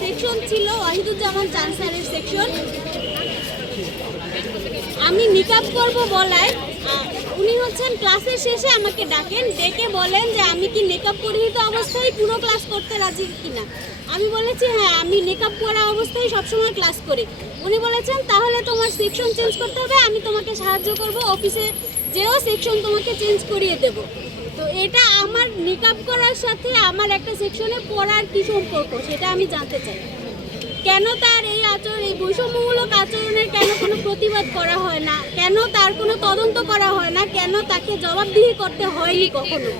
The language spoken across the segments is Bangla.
সেকশন ছিল ওয়াহিদুজ্জামান চান সেকশন আমি নিকাপ করব বলায় উনি হচ্ছেন ক্লাসের শেষে আমাকে ডাকেন, ডেকে বলেন যে আমি কি মেকআপ পরিহিত অবস্থায় পুরো ক্লাস করতে রাজি কিনা। আমি বলেছি হ্যাঁ আমি মেকআপ করা অবস্থায় সবসময় ক্লাস করি। উনি বলেছেন, তাহলে তোমার সেকশন চেঞ্জ করতে হবে, আমি তোমাকে সাহায্য করব অফিসে যেও সেকশন তোমাকে চেঞ্জ করিয়ে দেব। এটা আমার মেকআপ করার সাথে আমার একটা সেকশনে পড়ার কি সম্পর্ক সেটা আমি জানতে চাই। কেন তার এই আচরণ এই বৈষম্যমূলক আচরণের কেন কোনো প্রতিবাদ করা হয় না? কেন তার কোনো তদন্ত করা হয় না? কেন তাকে জবাবদিহি করতে হয়নি কখনো?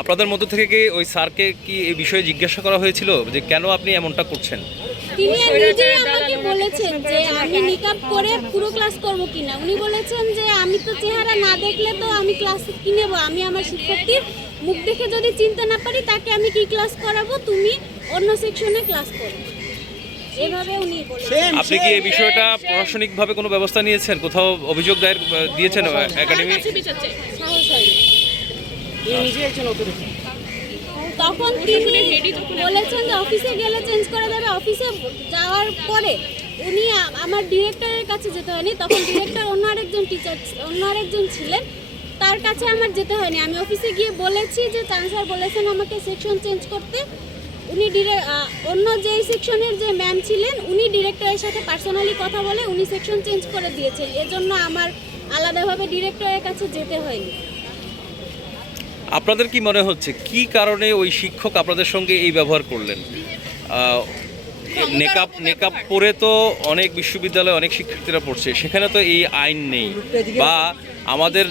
আপনাদের মধ্য থেকে কি ওই স্যারকে কি এই বিষয়ে জিজ্ঞাসা করা হয়েছিল যে কেন আপনি এমনটা করছেন? তিনি নিজেই আমাকে বলেছেন যে আমি নিকাপ করে পুরো ক্লাস করব কিনা। উনি বলেছেন যে আমি তো চেহারা না দেখলে তো আমি ক্লাস কি নেব? আমি আমার শিক্ষার্থীর মুখ দেখে যদি চিনতে না পারি তাকে আমি কি ক্লাস করাবো? তুমি অন্য সেকশনে ক্লাস করো। এভাবে উনি বলেছেন। আপনি কি এই বিষয়টা প্রশাসনিকভাবে কোনো ব্যবস্থা নিয়েছেন? কোথাও অভিযোগ দায়ের দিয়েছেন একাডেমি সাহস তখন তিনি বলেছেন যে অফিসে গেলে চেঞ্জ করে দেবে। অফিসে যাওয়ার পরে উনি আমার ডিরেক্টরের কাছে যেতে হয়নি। তখন ডিরেক্টর অন্য আরেকজন টিচার অন্য আরেকজন ছিলেন। তার কাছে আমার যেতে হয়নি। আমি অফিসে গিয়ে বলেছি যে চান্সার বলেছেন আমাকে সেকশন চেঞ্জ করতে। উনি ডিরে অন্য যেই সেকশনের যে ম্যাম ছিলেন উনি ডিরেক্টরের সাথে পার্সোনালি কথা বলে উনি সেকশন চেঞ্জ করে দিয়েছেন। এজন্য আমার আলাদাভাবে ডিরেক্টরের কাছে যেতে হয়নি। আপনাদের কি মনে হচ্ছে কি কারণে ওই শিক্ষক আপনাদের সঙ্গে এই ব্যবহার করলেন? নেকাপ নেকাপ পরে তো অনেক বিশ্ববিদ্যালয়ে অনেক শিক্ষার্থীরা পড়ছে সেখানে তো এই আইন নেই। বা আমাদের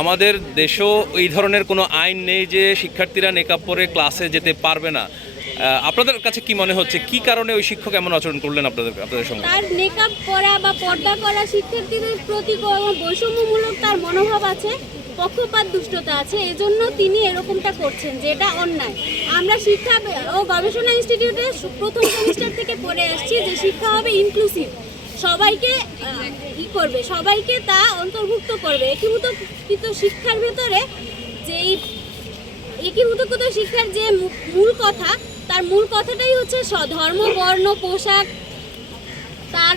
আমাদের দেশেও এই ধরনের কোনো আইন নেই যে শিক্ষার্থীরা নেকাপ পরে ক্লাসে যেতে পারবে না। আপনাদের কাছে কি মনে হচ্ছে কি কারণে ওই শিক্ষক এমন আচরণ করলেন আপনাদের আপনাদের সঙ্গে? তার মেকআপ করা বা পর্দা করা শিক্ষার্থীদের প্রতি বৈষম্যমূলক তার মনোভাব আছে? পক্ষপাত, দুষ্টতা আছে, এজন্য তিনি এরকমটা করছেন যেটা অন্যায়। আমরা শিক্ষা ও গবেষণা ইনস্টিটিউটে প্রথম সেমিস্টার থেকে পড়ে আসছি যে শিক্ষা হবে ইনক্লুসিভ সবাইকে ই করবে, সবাইকে তা অন্তর্ভুক্ত করবে। একীভূত কৃত শিক্ষার ভেতরে যেই একীভূতকৃত শিক্ষার যে মূল কথা, তার মূল কথাটাই হচ্ছে ধর্ম, বর্ণ, পোশাক তার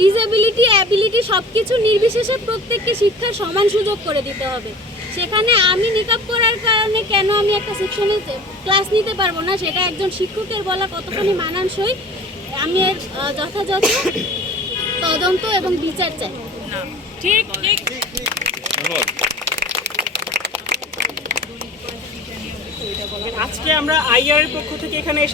ডিসেবিলিটি অ্যাবিলিটি সব কিছু নির্বিশেষে প্রত্যেককে শিক্ষার সমান সুযোগ করে দিতে হবে। সেখানে আমি নিকাপ করার কারণে কেন আমি একটা সেকশনে ক্লাস নিতে পারব না সেটা একজন শিক্ষকের বলা কতখানি মানানসই আমি এর যথাযথ তদন্ত এবং বিচার চাই। ধন্যবাদ আজকে আমরা আইআর পক্ষ থেকে এখানে এসে